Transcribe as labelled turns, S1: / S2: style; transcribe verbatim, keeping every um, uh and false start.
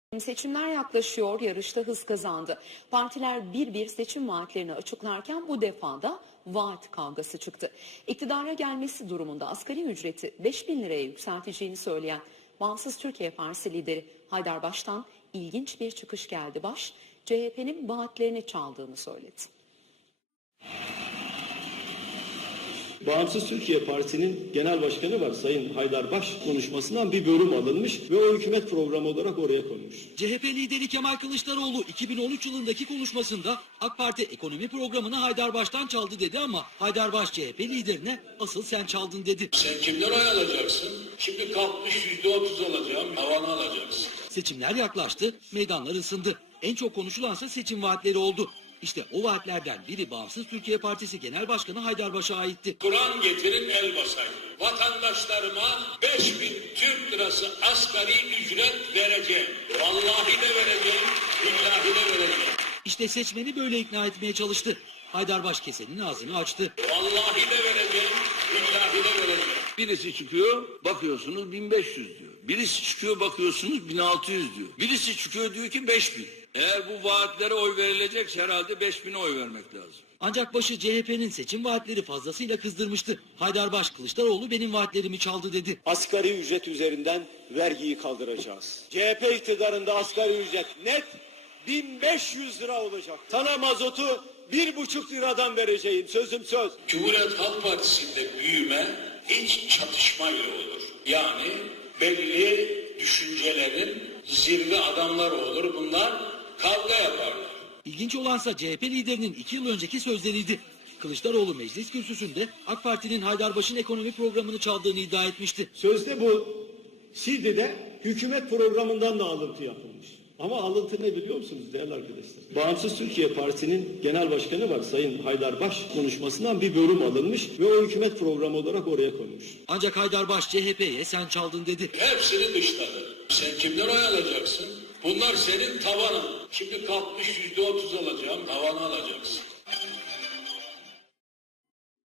S1: Seçimler yaklaşıyor, yarışta hız kazandı. Partiler bir bir seçim vaatlerini açıklarken bu defa da vaat kavgası çıktı. İktidara gelmesi durumunda asgari ücreti beş bin liraya yükselteceğini söyleyen Bağımsız Türkiye Partisi lideri Haydar Baş'tan ilginç bir çıkış geldi. Baş, C H P'nin vaatlerini çaldığını söyledi.
S2: Bağımsız Türkiye Partisi'nin genel başkanı var Sayın Haydar Baş konuşmasından bir bölüm alınmış ve o hükümet programı olarak oraya konmuş.
S3: C H P lideri Kemal Kılıçdaroğlu iki bin on üç yılındaki konuşmasında AK Parti ekonomi programını Haydar Baş'tan çaldı dedi ama Haydar Baş C H P liderine asıl sen çaldın dedi.
S4: Sen kimden oy alacaksın? Şimdi kalkmış yüzde otuz alacağım, havanı alacaksın.
S3: Seçimler yaklaştı, meydanlar ısındı. En çok konuşulansa seçim vaatleri oldu. İşte o vaatlerden biri Bağımsız Türkiye Partisi Genel Başkanı Haydar Baş'a aitti.
S4: Kur'an getirin el basayım. Vatandaşlarıma beş bin Türk lirası asgari ücret vereceğim. Vallahi de vereceğim, billahi de vereceğim.
S3: İşte seçmeni böyle ikna etmeye çalıştı. Haydar Baş kesenin ağzını açtı.
S4: Vallahi de vereceğim, billahi de vereceğim.
S5: Birisi çıkıyor bakıyorsunuz bin beş yüz diyor. Birisi çıkıyor bakıyorsunuz bin altı yüz diyor. Birisi çıkıyor diyor ki beş bin. Eğer bu vaatlere oy verilecekse herhalde beş bine oy vermek lazım.
S3: Ancak başı C H P'nin seçim vaatleri fazlasıyla kızdırmıştı. Haydar Baş, Kılıçdaroğlu benim vaatlerimi çaldı dedi.
S2: Asgari ücret üzerinden vergiyi kaldıracağız. C H P iktidarında asgari ücret net bin beş yüz lira olacak. Sana mazotu bir buçuk liradan vereceğim, sözüm söz.
S4: Cumhuriyet Halk Partisi'nde büyüme hiç çatışmayla olur. Yani belli düşüncelerin zirve adamları olur. Bunlar kavga yaparlar.
S3: İlginç olansa C H P liderinin iki yıl önceki sözleriydi. Kılıçdaroğlu meclis kürsüsünde AK Parti'nin Haydar Baş'ın ekonomi programını çaldığını iddia etmişti.
S2: Sözde bu C D'de hükümet programından da alıntı yapılmış. Ama alıntı ne biliyor musunuz değerli arkadaşlar? Bağımsız Türkiye Partisi'nin genel başkanı var Sayın Haydar Baş konuşmasından bir bölüm alınmış ve o hükümet programı olarak oraya konmuş.
S3: Ancak Haydar Baş C H P'ye sen çaldın dedi.
S4: Hepsini dışladı. Sen kimden oy alacaksın? Bunlar senin tavanın. Şimdi kalkmış yüzde otuz alacağım, tavanı alacaksın.